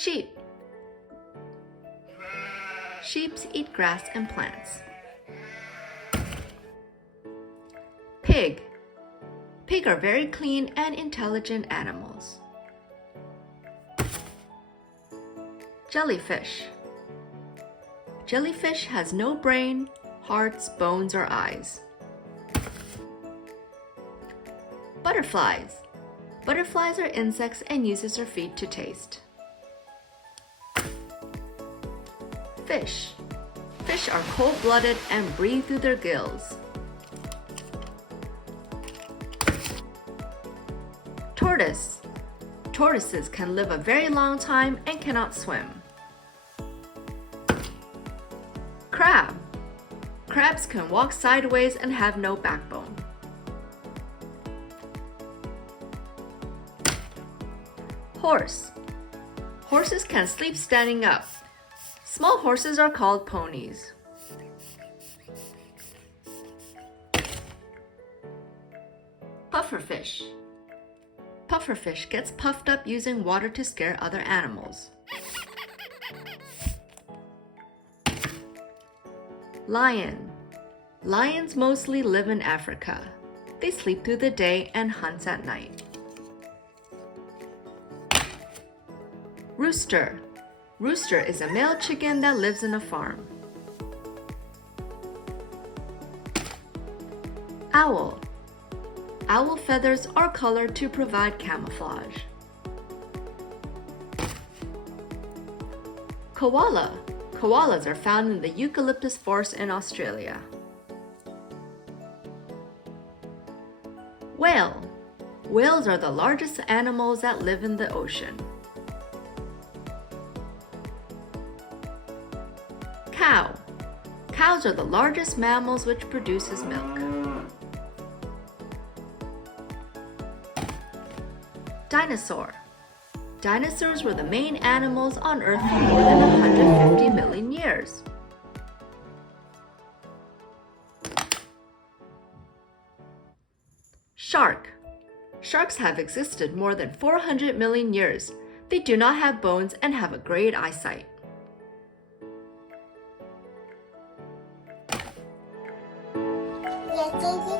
Sheep. Sheep eat grass and plants. Pig. Pigs are very clean and intelligent animals. Jellyfish. Jellyfish has no brain, hearts, bones, or eyes. Butterflies. Butterflies are insects and uses their feet to taste. Fish. Fish are cold-blooded and breathe through their gills. Tortoise. Tortoises can live a very long time and cannot swim. Crab. Crabs can walk sideways and have no backbone. Horse. Horses can sleep standing up. Small horses are called ponies. Pufferfish. Pufferfish gets puffed up using water to scare other animals. Lion. Lions mostly live in Africa. They sleep through the day and hunt at night. Rooster. Rooster is a male chicken that lives in a farm. Owl. Owl feathers are colored to provide camouflage. Koala. Koalas are found in the eucalyptus forest in Australia. Whale. Whales are the largest animals that live in the ocean. Cow. Cows are the largest mammals which produces milk. Dinosaur. Dinosaurs were the main animals on Earth for more than 150 million years. Shark. Sharks have existed more than 400 million years. They do not have bones and have a great eyesight. Yes,